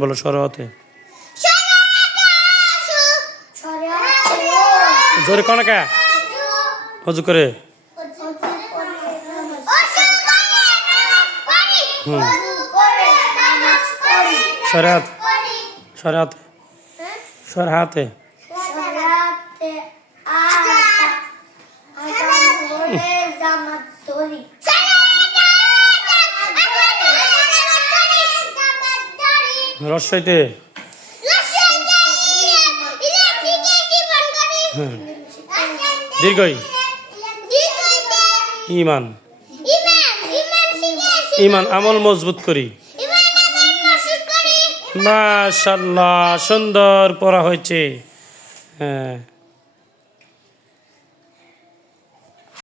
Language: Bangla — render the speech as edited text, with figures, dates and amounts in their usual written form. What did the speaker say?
বলো সরহতে জোরে কোন কে অজু করে শরিয়াত শরিয়াত শরিয়াতে রসাইতে দীর্ঘই ইমান ইমান আমল মজবুত করি মাশাআল্লাহ সুন্দর পড়া হয়েছে হ্যাঁ।